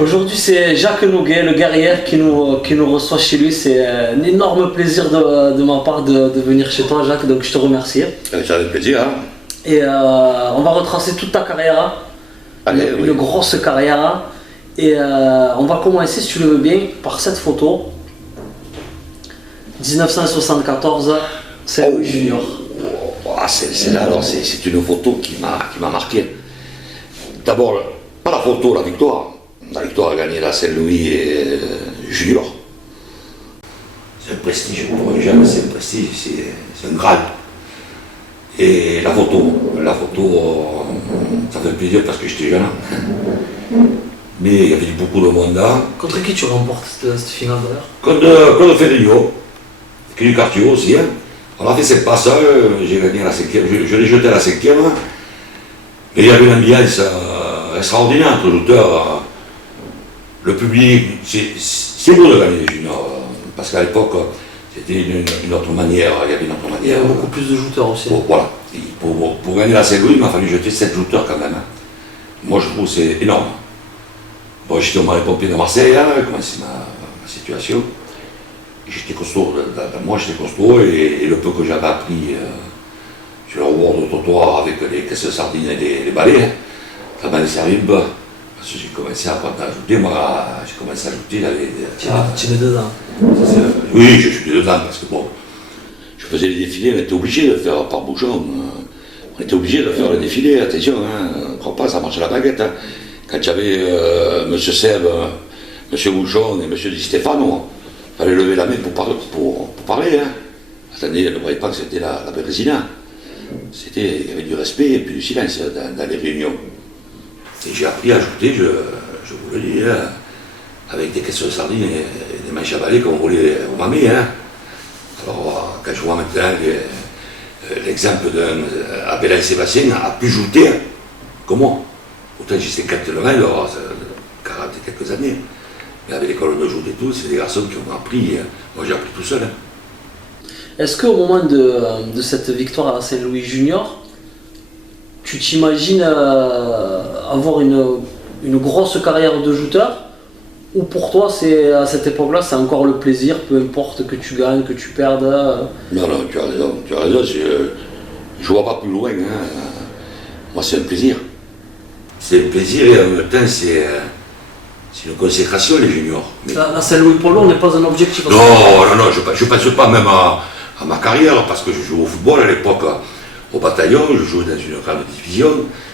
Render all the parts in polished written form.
Aujourd'hui, c'est Jacques Noguet, le guerrier, qui nous reçoit chez lui. C'est un énorme plaisir de ma part de venir chez toi, Jacques, donc je te remercie. Ça fait plaisir. Hein. Et on va retracer toute ta carrière, Allez, une grosse carrière. Et on va commencer, si tu le veux bien, par cette photo. 1974, c'est Louis Junior. C'est une photo qui m'a marqué. D'abord, pas la photo, la victoire. La victoire a gagné la Saint-Louis Junior. C'est un prestige pour un jeune, c'est un prestige, c'est un grade. Et la photo, ça fait plaisir parce que j'étais jeune. Mais il y avait beaucoup de monde là. Contre qui tu remportes cette finale d'ailleurs? Contre Fédério, qui est du quartier aussi. Hein. On a fait cette passe, j'ai gagné à la 5e, je l'ai jeté à la 5e. Et il y avait une ambiance extraordinaire entre les lutteurs. Le public, c'est beau de gagner les juniors, parce qu'à l'époque, c'était une autre manière, il y avait une autre manière. Il y avait beaucoup plus de jouteurs aussi. Voilà. Pour gagner la Saint-Louis, il m'a fallu jeter 7 jouteurs quand même. Hein. Moi je trouve que c'est énorme. Bon, j'étais au Marais Pompier de Marseille, hein, commencé ma situation. J'étais costaud, moi j'étais costaud, et le peu que j'avais appris sur le rebord de trottoir avec les caisses de sardines et les balais, hein, ça m'a servi un peu. Parce que j'ai commencé à ajouter, moi j'ai commencé à ajouter. Tu es dedans. Oui, je suis dedans parce que bon, je faisais les défilés, on était obligé de faire par bouchon. On était obligé de faire le défilé, attention, hein, ne crois pas, ça marche à la baguette. Hein. Quand il y avait M. Seb, M. Bouchon et M. Di Stefano, il fallait lever la main pour parler. Hein. Attendez, ne voyez pas que c'était la Bérésina. Il y avait du respect et puis du silence dans les réunions. Et j'ai appris à ajouter, je vous le dis, hein, avec des caisses de sardines et des manches à balai comme on voulait au mamie. Hein. Alors, quand je vois maintenant l'exemple d'Abélin Sébastien a pu jouter comme moi. Pourtant, j'ai 51 ans, alors, 40 et quelques années. Mais avec l'école de joute et tout, c'est des garçons qui ont appris. Moi, j'ai appris tout seul. Hein. Est-ce qu'au moment de cette victoire à la Saint-Louis Junior, tu t'imagines avoir une grosse carrière de jouteur, ou pour toi, à cette époque-là, c'est encore le plaisir, peu importe que tu gagnes, que tu perdes? Non, tu as raison, je ne vois pas plus loin. Hein. Moi, c'est un plaisir. C'est un plaisir et en même temps, c'est une consécration, les juniors. Mais... La Saint-Louis pour l'eau n'est pas un objectif. Non, je ne pense pas même à ma carrière, parce que je joue au football à l'époque. Au bataillon, je jouais dans une grande division,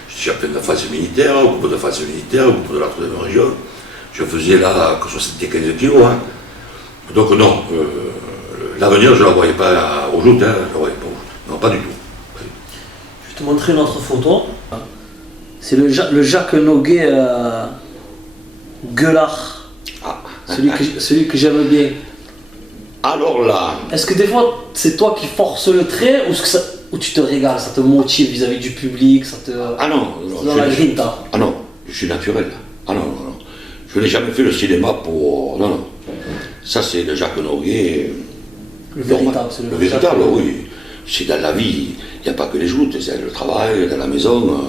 j'étais champion de France militaire, au groupe de France militaire, au groupe de la 3e région. Je faisais là que 75 kilos. Hein. Donc non, l'avenir je ne la voyais pas au joute, hein, je la voyais pas au joute. Non, pas du tout. Je vais te montrer une autre photo. C'est le Jacques Noguet gueulard, celui que j'aime bien. Alors là... Est-ce que des fois c'est toi qui forces le trait ou tu te régales, ça te motive vis-à-vis du public, ça te... Ah non, dans la grinta. Ah non, je suis naturel. Ah non. Je n'ai jamais fait le cinéma pour... Non. Ça c'est le Jacques Noguet. Le véritable, c'est le véritable, oui. C'est dans la vie, il n'y a pas que les joutes, c'est le travail, dans la maison.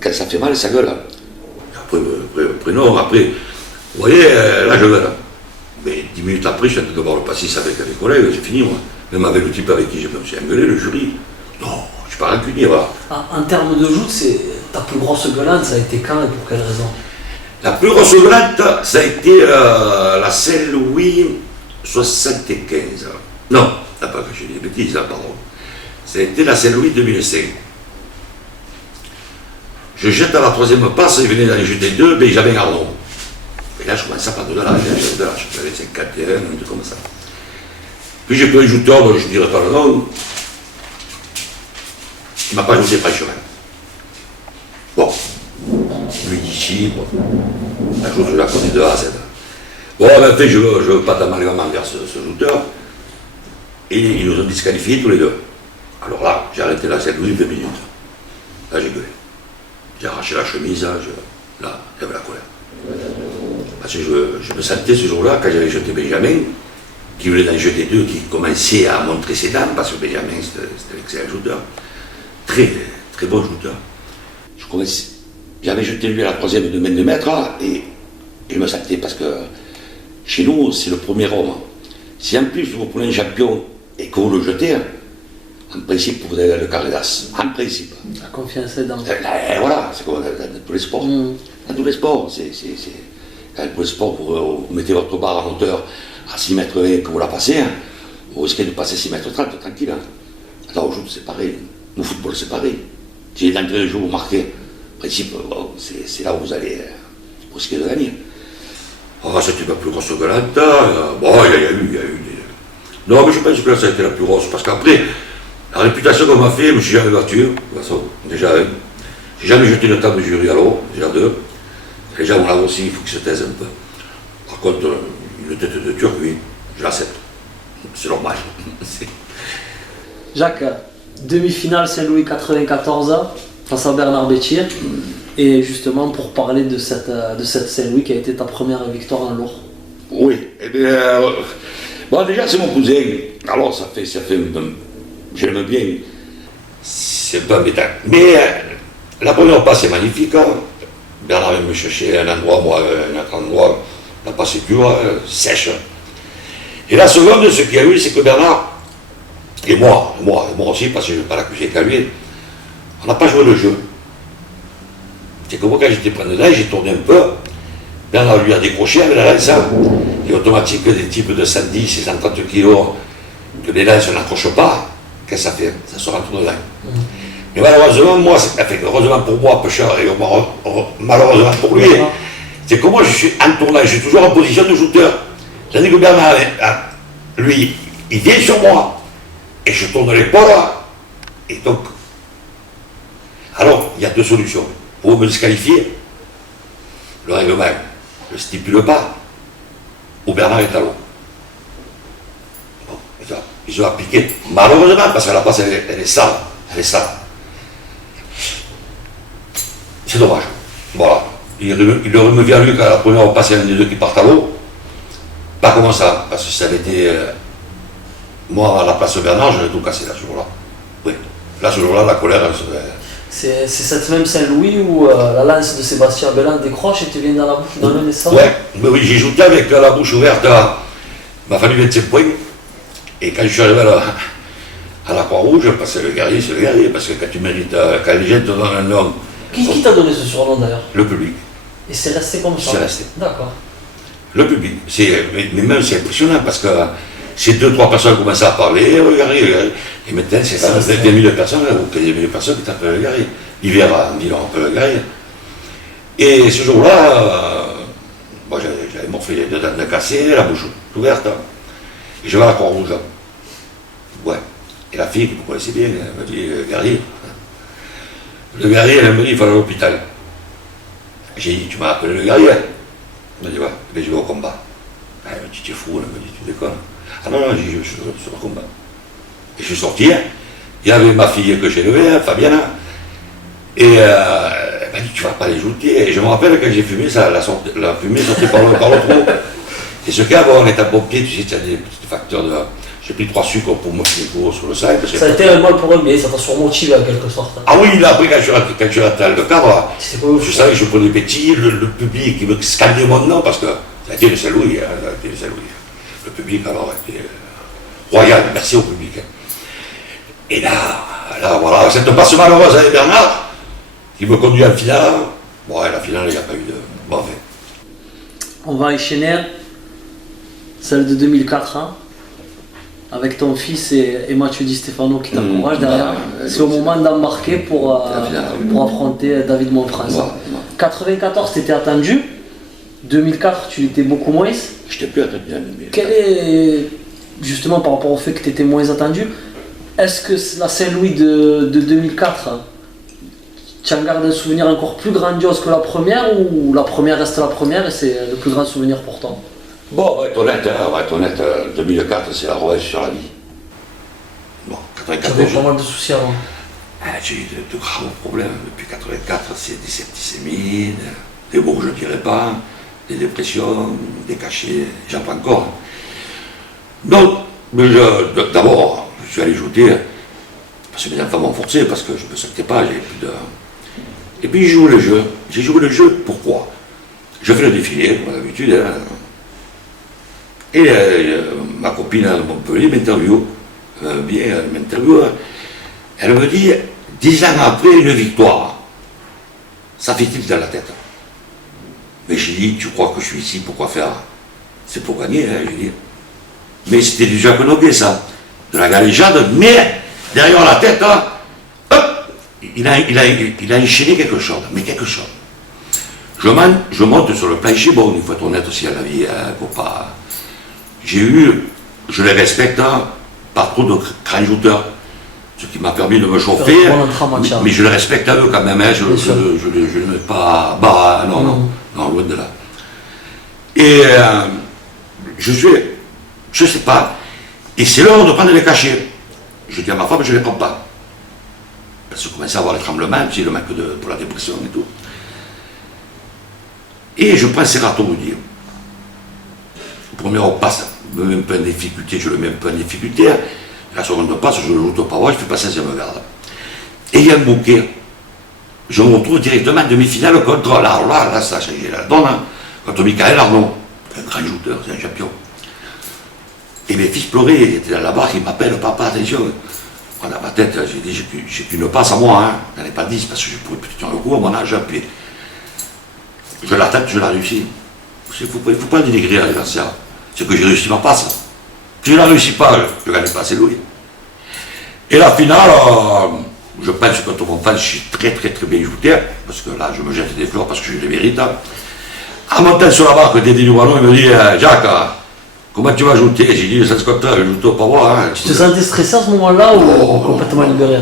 Quand ça fait mal, ça gueule. Après, non, après, vous voyez, là je gueule. Mais 10 minutes après, je viens de devoir le passer avec les collègues, c'est fini moi. Même avec le type avec qui je me suis engueulé, le jury. Non, je ne suis pas rancunier, voilà. En termes de joute, ta plus grosse gueulade, ça a été quand et pour quelle raison? La plus grosse gueulade, ça a été la Saint-Louis 75. Non, pas que j'ai dit des bêtises, hein, pardon. Ça a été la Saint-Louis 2005. Je jette à la 3e passe, il venait d'aller jeter 2, Benjamin Arnaud. Et là, je commençais à prendre de l'âge, j'avais 51, un truc comme ça. Puis j'ai pris un jouteur, je ne dirais pas le nom, il ne m'a pas joué franchement. Bon, lui d'ici, bon, la chose je la connais de A à Z. Bon, en fait, je ne veux pas d'amalgame envers ce joueur, et ils nous ont disqualifiés tous les deux. Alors là, j'ai arrêté la Saint-Louis 20 minutes. Là, j'ai gueulé. J'ai arraché la chemise, là, j'avais la colère. Parce que je me sentais ce jour-là, quand j'avais jeté Benjamin, qui voulait en jeter deux, qui commençait à montrer ses dents, parce que Benjamin, c'était un excellent shooter. Très, très bon shooter. J'avais jeté lui à la troisième de 2 mètres, et je me sentais, parce que chez nous, c'est le premier homme. Si en plus vous prenez un champion et que vous le jetez, en principe, vous avez le carré d'as. En principe. La confiance est dans. Voilà, c'est comme dans tous les sports. Dans tous les sports, dans tous les sports, vous mettez votre barre en hauteur à 6 mètres 20 que vous la passez, vous risquez de passer 6 mètres 30 tranquille. Alors au foot, c'est pareil. Au football, c'est pareil. Si l'entrée de jeu vous marquez, en principe, c'est là où vous allez risquer de gagner. Oh, c'était pas plus grosse que l'Anta. Bon, il y a eu des... Non, mais je pense que là, ça a été la plus grosse, parce qu'après, la réputation qu'on m'a fait, je me suis jamais battu, de toute façon, déjà un. J'ai jamais jeté une table de jury à l'eau, déjà deux. Les gens vont là aussi, il faut qu'ils se taisent un peu. Par contre, une tête de Turc, oui, je l'accepte. C'est normal. Jacques, demi-finale Saint-Louis 94 face à Bernard Béthier. Et justement, pour parler de cette Saint-Louis qui a été ta première victoire en lourd. Oui, eh bien, bon, déjà, c'est mon cousin. Alors, ça fait j'aime bien. C'est pas embêtant. Mais la première passe est magnifique. Hein. Bernard vient me chercher un endroit, moi, un autre endroit. La passe est dure, sèche. Et la seconde, ce qu'il y a eu, c'est que Bernard, et moi aussi, parce que je ne vais pas l'accuser qu'à lui, on n'a pas joué le jeu. C'est que moi, quand j'étais près de là, j'ai tourné un peu. Bernard lui a décroché avec la lance. Et automatiquement, des types de 110 et 130 kilos, que les lances n'accrochent pas, qu'est-ce que ça fait? Ça se rentre dedans. Mais malheureusement, moi, heureusement pour moi, pêcheur, et malheureusement pour lui, c'est que moi, je suis en tournage, je suis toujours en position de shooter. C'est-à-dire que Bernard, lui, il vient sur moi, et je tourne l'épaule, et donc. Alors, il y a deux solutions. Pour me disqualifier, le règlement ne le stipule pas, ou Bernard est à l'eau. Bon, ils ont appliqué, malheureusement, parce que la passe, elle est sale. Elle est sale. C'est dommage. Voilà. Il aurait me vient lui qu'à la première passe, il y en a des deux qui partent à l'eau. Pas comme ça, parce que ça avait été. Moi, à la place de Bernard, j'aurais tout cassé là, ce jour-là. Oui. Là, ce jour-là, la colère, elle se. C'est cette même Saint-Louis où la lance de Sébastien Belin décroche et tu viens dans la bouche, dans le naissant. Ouais, mais oui, j'ai joué avec la bouche ouverte. Il m'a fallu 25 points. Et quand je suis arrivé à la Croix-Rouge, parce que le guerrier, c'est le guerrier. Parce que quand tu mérites, quand les gens te donnent un nom. Qui t'a donné ce surnom d'ailleurs? Le public. Et c'est resté comme ça? C'est resté. D'accord. Le public. Mais même c'est impressionnant parce que ces 2-3 personnes commencent à parler, regardez. Et maintenant, c'est quand même 20 000 personnes, ou 15 000 personnes qui t'appellent le guerrier. L'hiver, en ville, on appelle le guerrier. Et ce jour-là, moi j'avais morflé les 2 dents de cassé, la bouche ouverte. Et je vais à la Croix-Rouge. Ouais. Et la fille, que vous connaissez bien, elle me dit, guerrier. Le guerrier, elle me dit, il faut aller à l'hôpital. J'ai dit, tu m'as appelé le guerrier? Elle m'a dit, ouais, mais je vais au combat. Elle me dit, tu es fou, elle me dit, tu déconnes. Ah non, j'ai dit, je suis sur le combat. Et je suis sorti, il y avait ma fille que j'ai levée, Fabiana, et elle m'a dit, tu vas pas les jeter. Et je me rappelle quand j'ai fumé, la fumée sortait par le trou. Et ce cas, bon, on est à bon pied, tu sais, tu as des petits facteurs de. J'ai pris 3 sucres pour me faire sur le sang. Ça a été un mal pour eux, mais ça t'a surmotivé en quelque sorte. Ah oui, là, après, quand je suis rentré dans le cadre, je savais que je prenais petit, le public, il me scandait mon nom, parce que ça a été le Saint-Louis, Le public, alors, était royal, merci au public. Et là, voilà, cette passe malheureuse avec Bernard, qui me conduit en finale. Bon, la finale, il n'y a pas eu de. Bon, enfin. On va enchaîner celle de 2004, hein, avec ton fils et Mathieu Di Stefano qui t'encourage derrière. C'est au moment d'embarquer pour affronter David Monfrance. 94, t'étais attendu. 2004, tu l'étais beaucoup moins. Je t'ai plus attendu. Quel est, justement par rapport au fait que tu étais moins attendu, est-ce que la Saint-Louis de 2004, tu en gardes un souvenir encore plus grandiose que la première, ou la première reste la première et c'est le plus grand souvenir pour toi? Bon, on va être honnête, 2004 c'est la revenge sur la vie. Bon, 94. J'avais pas mal de soucis avant. J'ai eu de graves problèmes depuis 84, c'est des septicémines. des mots que je ne dirais pas, des dépressions, des cachets, j'en prends encore. Donc, d'abord, je suis allé jouer, parce que mes enfants m'ont forcé, parce que je ne me sentais pas, j'avais plus de... Et puis j'ai joué le jeu. J'ai joué le jeu, pourquoi? Je fais le défilé, comme d'habitude, hein. Et ma copine à Montpellier m'interviewe, elle m'interviewe, elle me dit, 10 ans après une victoire, ça fait-il dans la tête? Mais j'ai dit, tu crois que je suis ici, pourquoi faire? C'est pour gagner, hein, j'ai dit. Mais c'était déjà connoté, ça, de la galéjade, mais derrière la tête, hein, hop, il a enchaîné quelque chose, mais quelque chose. Je monte sur le plancher, bon, il faut être honnête aussi à la vie, hein, faut pas... J'ai eu, je les respecte, hein, pas trop de grands jouteurs, ce qui m'a permis de me chauffer, mais je les respecte à eux quand même, hein, je ne mets pas bas, non, loin de là. Et je sais pas, et c'est l'heure de prendre les cachets. Je dis à ma femme, je ne les prends pas. Parce que je commençais à avoir les tremblements, puis le mec pour la dépression et tout. Et je prends Serrato Rudy. Le premier passe, je me mets un peu en difficulté, je le mets un peu en difficulté. La seconde passe, je le joue au power, je fais passer, ça me garde. Et il y a un bouquet. Je me retrouve directement en demi-finale contre, là, ça a changé la donne, hein, contre Michael Arnaud. Un grand joueur, c'est un champion. Et mes fils pleuraient, ils étaient dans la barre, ils m'appellent, papa, attention. Dans ma tête, j'ai dit, j'ai qu'une passe à moi, hein. J'en ai pas 10 parce que je pourrais plus tenir le coup à mon âge, puis je l'attaque, je la réussis. Il ne faut pas dénigrer l'adversaire. C'est que j'ai réussi ma passe. Si je ne la réussis pas, je ne gagne pas, c'est louis. Et la finale, je pense que contre mon fan, je suis très bien joué, parce que là, je me jette des fleurs parce que je les mérite. En montant sur la barque, Dédé Duvalon, il me dit, Jacques, comment tu vas ajouter? J'ai dit, ça se compte, je joue au power. Hein. Tu te sentais stressé à ce moment-là ou complètement libéré?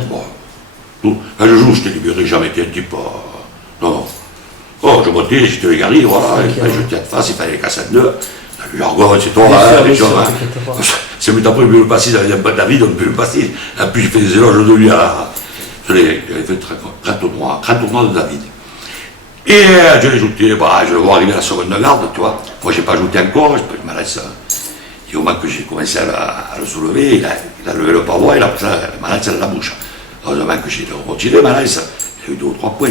Quand je joue, je t'ai libéré, jamais été un type. Non. Oh, je montais, j'étais les garris, voilà, je tiens de face, il fallait les casser en deux. Le jargon, c'est toi, les gens. C'est mieux après, le pastis, il avait un peu de David, on peut le pastis. Et puis, j'ai fait des éloges de lui à. J'avais fait un grand tournoi de David. Et je l'ai ajouté, je le vois arriver à la seconde garde, tu vois. Moi, je n'ai pas ajouté encore, je me laisse. Et au moment que j'ai commencé à le soulever, il a levé le pavois, il a pris ma laisse dans la bouche. Heureusement que j'ai retiré ma laisse, il a eu 2 ou 3 points.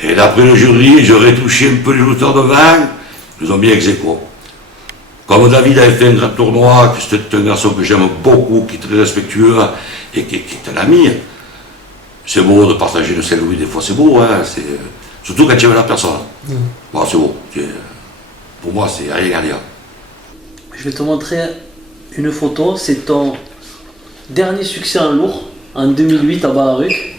Et d'après le jury, j'aurais touché un peu les lutteurs devant, ils nous ont mis ex aequo. Comme David avait fait un grand tournoi, que c'était un garçon que j'aime beaucoup, qui est très respectueux et qui est un ami, c'est beau de partager le Saint-Louis, des fois c'est beau, hein, surtout quand tu aimes la personne. Bon, c'est beau. Pour moi, c'est rien à dire. Je vais te montrer une photo, c'est ton dernier succès en lourd, en 2008 à Balaruc.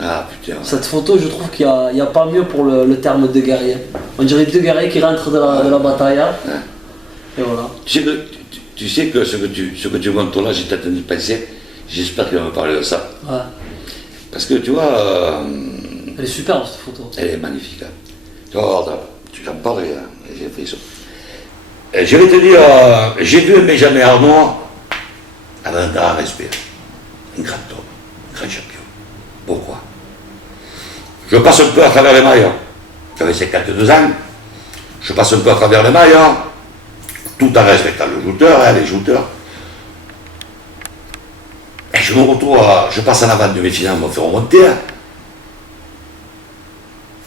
Ah putain. Cette photo, je trouve qu'il n'y a pas mieux pour le terme de guerrier. On dirait 2 guerriers qui rentrent de la bataille. Et voilà. Tu sais que ce que tu montres là, j'ai entendu penser, j'espère qu'il va me parler de ça. Ouais. Parce que tu vois. Elle est superbe cette photo. Elle est magnifique. Hein. Tu vois, tu j'en parles, j'ai fait ça. Et je vais te dire, j'ai vu un Benjamin Arnaud avec un grand respect. Un grand homme, un grand champion. Pourquoi? Je passe un peu à travers les mailles. J'avais 52 ans. Je passe un peu à travers les mailles, tout en respectant le joueur, les jouteurs. Et je me retrouve, je passe en avant de mes finales, me faire remonter.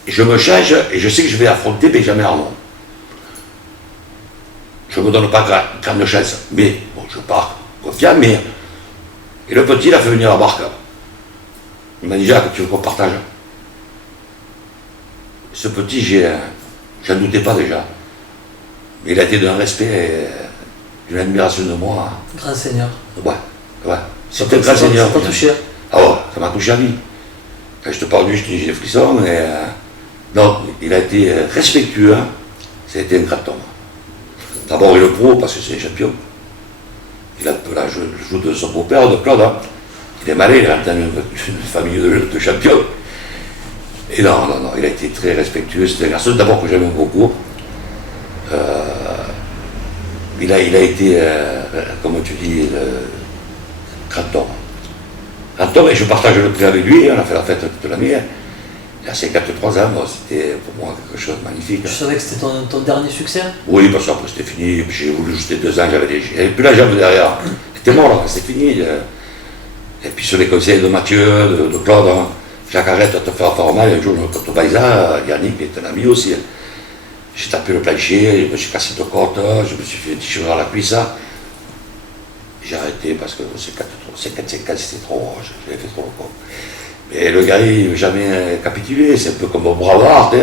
Et je me change et je sais que je vais affronter Benjamin Arnaud. Je ne me donne pas grande chance, mais bon, je pars confiant, mais. Et le petit, il a fait venir la barque. Il m'a dit, Jacques, tu veux qu'on partage? Ce petit, j'en doutais pas déjà. Mais il a été d'un respect et d'une admiration de moi. Grand seigneur. Ouais. C'était un grand seigneur. Ça t'a touché? Ah ouais, ça m'a touché à vie. Quand je te parle de lui, je te dis, j'ai des frissons. Non, il a été respectueux. Hein. Ça a été un grand homme. D'abord, il est pro parce que c'est un champion. Il a là, je joue de son beau-père, de Claude. Hein. Il est malin, il rentre dans une famille de champions. Et non, il a été très respectueux. C'est un garçon d'abord que j'aime beaucoup. Il a été, comme tu dis, grand homme. Grand homme, et je partage le prix avec lui, on a fait la fête toute l'année. Il a 53 ans, c'était pour moi quelque chose de magnifique. Tu savais que c'était ton dernier succès? Oui, parce qu'après c'était fini, puis j'ai voulu juste 2 ans, j'avais plus la jambe derrière. C'était mort là, c'était fini. Et puis sur les conseils de Mathieu, de Claude, hein, Jacques, arrête de te faire mal. Un jour, quand Baïza, Yannick est un ami aussi. J'ai tapé le plancher, je me suis cassé 2 côtes, je me suis fait déchirer à la cuisse. J'ai arrêté parce que 55 ans c'était trop, j'avais fait trop le con. Mais le gars il ne veut jamais capituler, c'est un peu comme Bravard,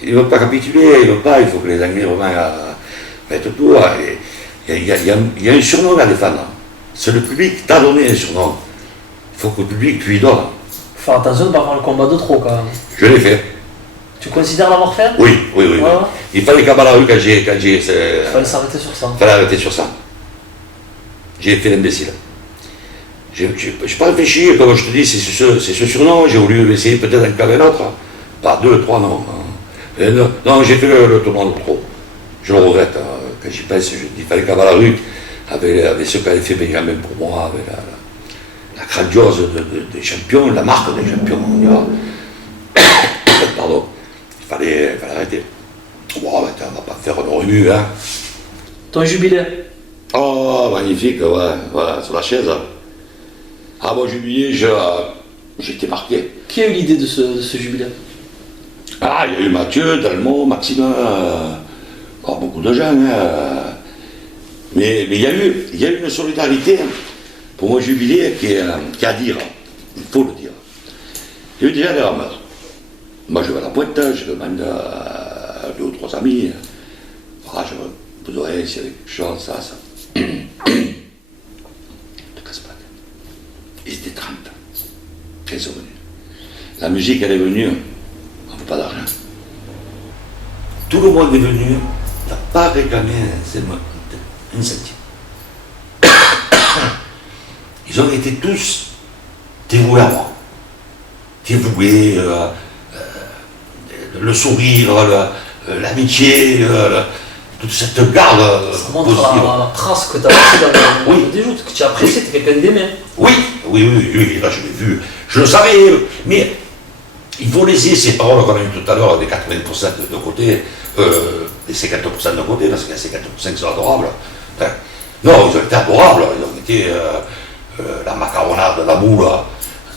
il ne veut pas capituler, il ne veut pas, il faut que les Anglais vraiment mettent tout. Il y a un surnom à défendre. C'est le public qui t'a donné un surnom. Il faut que le public tu lui donnes. Faut faire attention de ne pas faire le combat de trop quand même. Je l'ai fait. Tu considères l'avoir fait? Oui. Ouais. Il fallait qu'à la rue quand j'ai. Il fallait s'arrêter sur ça. Il fallait arrêter sur ça. J'ai fait l'imbécile. Je n'ai pas réfléchi, comme je te dis, c'est ce surnom, j'ai voulu essayer peut-être d'en caler un autre. Pas 2, 3, non. Non, j'ai fait le tournoi de trop. Je le regrette. Quand j'y pense, je dis il fallait qu'à la rue, avec ce qu'avait fait Benjamin pour moi, avec la grandiose des champions, la marque des champions. Pardon. Il fallait arrêter. Bon, on ne va pas faire une remue, hein. Ton jubilé? Oh, magnifique, ouais, voilà, sur la chaise. Ah, mon jubilé, j'étais marqué. Qui a eu l'idée de ce jubilé? Ah, il y a eu Mathieu, Dalmont, Maxime, beaucoup de gens. Mais il y a eu une solidarité pour mon jubilé qui est à dire. Il faut le dire. Il y a eu déjà des rameurs. Moi, je vais à la pointe, je demande à 2 ou 3 amis. Ah, je voudrais s'il y avait quelque chose, ça. Ne te casse pas. Ils étaient 30. Ils sont venus. La musique, elle est venue. On ne veut pas d'argent. Tout le monde est venu. n'a pas réclamé un centime. Ils ont été tous dévoués à moi. Dévoués, le sourire, l'amitié, toute cette garde. Ça montre la trace que tu as laissée dans le déjoute, que tu as apprécié, tu es quelqu'un d'aimer. Oui, là je l'ai vu. Je le savais, mais il faut laisser ces paroles qu'on a eues tout à l'heure, des 80% de côté, des 50% de côté, parce qu'il y a 50% qui sont adorables. Enfin, non, ils ont été adorables, ils ont été la macaronade, la boule,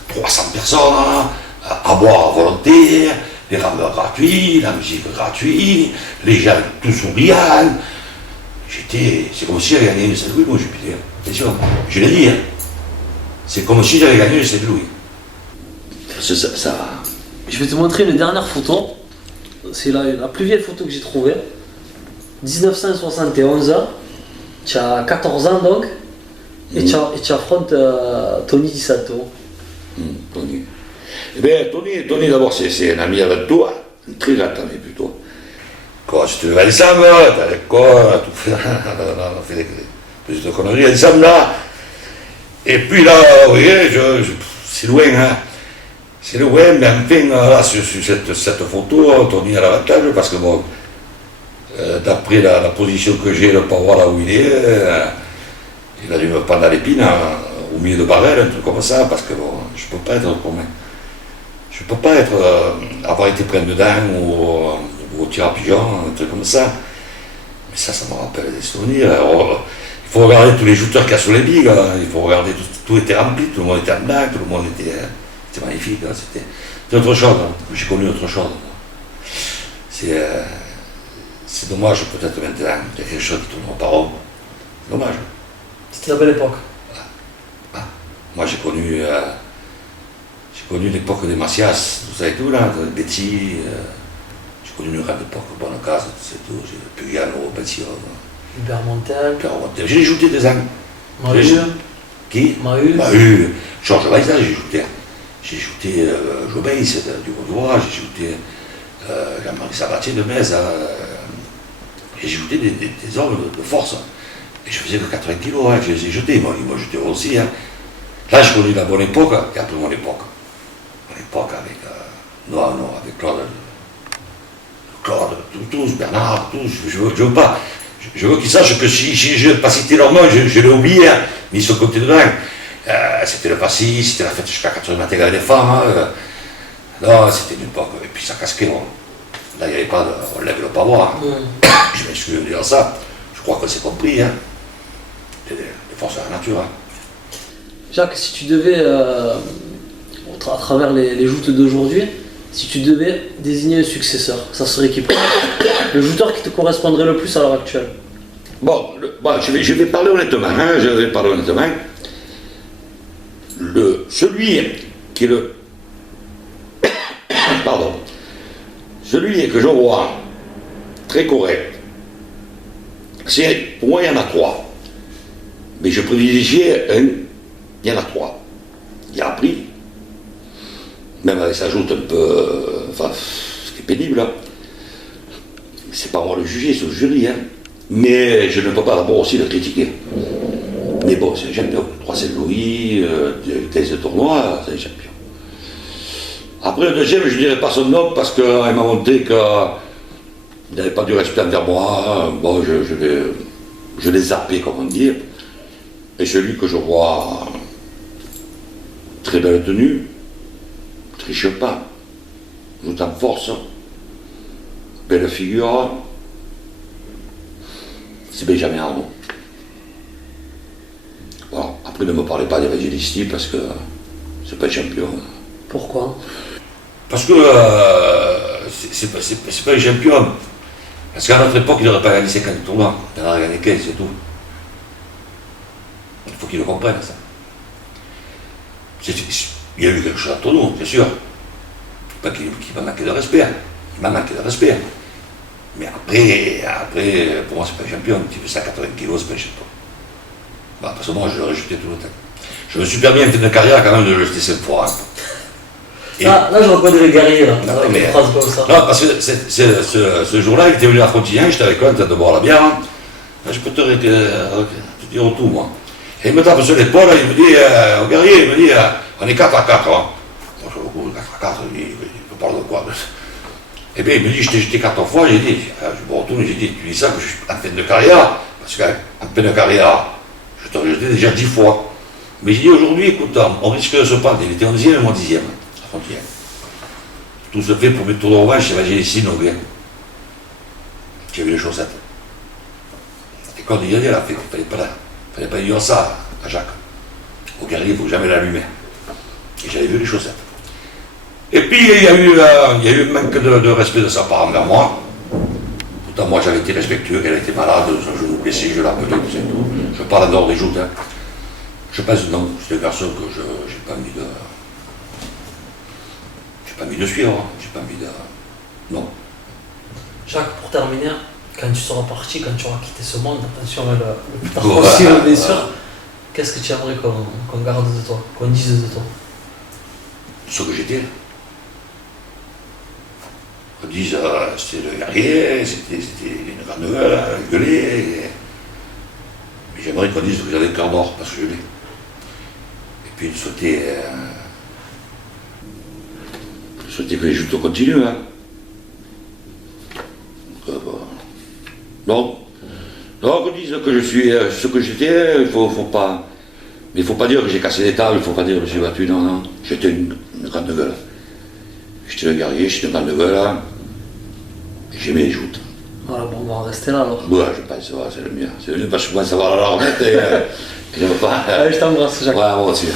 300 personnes, à boire à volonté, les rameurs gratuits, la musique gratuite, les gens tout souriants. C'est comme si j'avais gagné le 7 louis, moi, Jupiter. Attention, je l'ai dit, hein. C'est comme si j'avais gagné le 7 louis. Ça. Je vais te montrer une dernière photo. C'est la plus vieille photo que j'ai trouvée. 1971. Tu as 14 ans donc. Et tu affrontes Tony Di Santo. Tony. Eh bien, Tony d'abord, c'est un ami avec toi, un très grand ami plutôt. Quand tu te vas ensemble, t'as l'école, tout fait, on a fait des petites conneries ensemble là. Et puis là, vous voyez, c'est loin, hein. C'est loin, mais enfin, là, sur cette photo, Tony a l'avantage, parce que bon, d'après la position que j'ai, le pouvoir là où il est, il a dû me prendre à l'épine, au milieu de barrel, un truc comme ça, parce que bon, je peux pas être autrement. Je peux pas avoir été pris dedans ou au tir à pigeon, un truc comme ça. Mais ça me rappelle des souvenirs. Alors, il faut regarder tous les shooters qu'il y a sur les billes, il faut regarder, tout était rempli, tout le monde était en dedans, tout le monde c'était magnifique, c'était autre chose, j'ai connu autre chose. C'est dommage peut-être maintenant, il y a quelque chose qui tourne pas rond. C'est dommage. C'était la belle époque. Moi j'ai connu l'époque des Macias, tout ça et tout, là, des Betty, j'ai connu une grande époque, Bonacase, c'est tout, j'ai Pugano, Betty, Hubert Montel. J'ai joué des ans. Mahu. Qui Mahu. Georges Weiser, j'ai joué Jobais du Vaudois, j'ai joué Jean-Marie Sabatier de Metz, j'ai joué des hommes de force. Et je faisais que 80 kilos, je les ai jetés, moi j'étais aussi. Hein. Là, j'ai connu la bonne époque, et après mon époque. Mon époque avec avec Claude, tous, Bernard, tous. Je veux pas. Je veux qu'ils sachent que si je n'ai pas cité leur nom, je l'ai oublié, hein, mais ils sont comptés dedans. C'était le passé, c'était la fête jusqu'à 4h du matin avec les femmes. Non, c'était une époque, et puis ça casquait. Là, il n'y avait pas de. On lève le pavois. Je m'excuse de dire ça. Je crois que c'est compris. Hein. Les forces de la nature. Hein. Jacques, si tu devais, à travers les joutes d'aujourd'hui, si tu devais désigner un successeur, ça serait qui? Le jouteur qui te correspondrait le plus à l'heure actuelle? Bon, je vais parler honnêtement. Hein, je vais parler honnêtement. Celui qui est le. Pardon. Celui que je vois très correct, pour moi il y en a trois. Mais je privilégiais un, il y en a trois. Il y a April, même avec sa joute un peu. Enfin, ce qui est pénible, hein. C'est pas moi le juger, c'est le jury, hein. Mais je ne peux pas d'abord aussi le critiquer. Mais bon, c'est un champion. 3 Saint-Louis, 15 tournois, c'est un champion. Après, le deuxième, je ne dirais pas son nom parce qu'il m'a montré qu'il n'avait pas du respect envers moi. Bon, je l'ai zappé, comme on dit. Et celui que je vois, très belle tenue, triche pas, joue en force, belle figure, c'est Benjamin Arnaud. Voilà. Après, ne me parlez pas d'Evangelisti parce que c'est pas un champion. Pourquoi? Parce que c'est pas un champion. Parce qu'à notre époque, il n'aurait pas gagné 50 tournois. Il en aurait gagné 15, c'est tout. Il faut qu'il le comprenne, ça. Il y a eu quelque chose entre nous, bien sûr. Pas qu'il m'a manqué de respect. Il m'a manqué de respect. Mais après, pour moi, c'est pas un champion. Un petit peu 180 kilos, c'est pas un champion. Bah, parce que moi, je l'aurais jeté tout le temps. Je me suis permis en fin de carrière quand même de le jeter 5 fois. Hein. Là, je reconnais le guerrier, là, avec mais, une phrase comme ça. Non, parce que ce jour-là, il était venu à Frontignan, j'étais avec lui en train de boire la bière. Hein. Je peux te dire tout, moi. Et il me tape sur l'épaule, il me dit, au guerrier, il me dit, on est 4 à 4. Hein. Moi, je dis, 4 à 4, il me parle de quoi? Et bien, il me dit, je t'ai jeté 4 fois, j'ai dit, je me retourne, j'ai dit, tu dis ça que je suis en fin de carrière, parce qu'en fin de carrière, je t'aurais jeté déjà 10 fois. Mais j'ai dit, aujourd'hui, écoute, on risque de se prendre, il était 11e et moi 10e. Tout se fait pour mettre tour de revanche, c'est Evangelisti Noguet qui a vu les chaussettes. Et quand il y allait, il ne fallait pas dire ça à Jacques. Au guerrier, il ne faut jamais l'allumer. Et j'avais vu les chaussettes. Et puis il y a eu un manque de respect de sa part envers moi. Pourtant, moi j'avais été respectueux, elle était malade, son genou blessé, je l'appelais, tout ça et tout. Je parle en dehors des joutes. Hein. Je pense non, c'est un garçon que je n'ai pas envie de. J'ai pas envie de suivre, hein. J'ai pas envie de. Non. Jacques, pour terminer, quand tu seras parti, quand tu auras quitté ce monde, attention le plus tard possible, bien sûr, qu'est-ce que tu aimerais qu'on garde de toi, qu'on dise de toi? Ce que j'étais. On dise, c'était le guerrier, c'était une grande gueule, gueuler. Mais j'aimerais qu'on dise que j'avais le cœur d'or, parce que je l'ai. Et puis de souhaiter. Souhaiter que les joutes continuent, hein. Non, qu'on dise que je suis ce que j'étais, il faut pas. Mais il ne faut pas dire que j'ai cassé des tables, il ne faut pas dire que j'ai battu, non. J'étais une grande gueule. J'étais un guerrier, j'étais une grande gueule, hein. Et j'aimais les joutes. Voilà, bon, on va en rester là alors. Ouais, je pense, ouais, c'est le mieux. C'est le mieux parce que je commence à voir la remettre et je ne veux pas. Allez, je t'embrasse, Jacques. Ouais, moi aussi.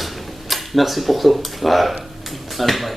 Merci pour tout. Ouais. Allez, bye.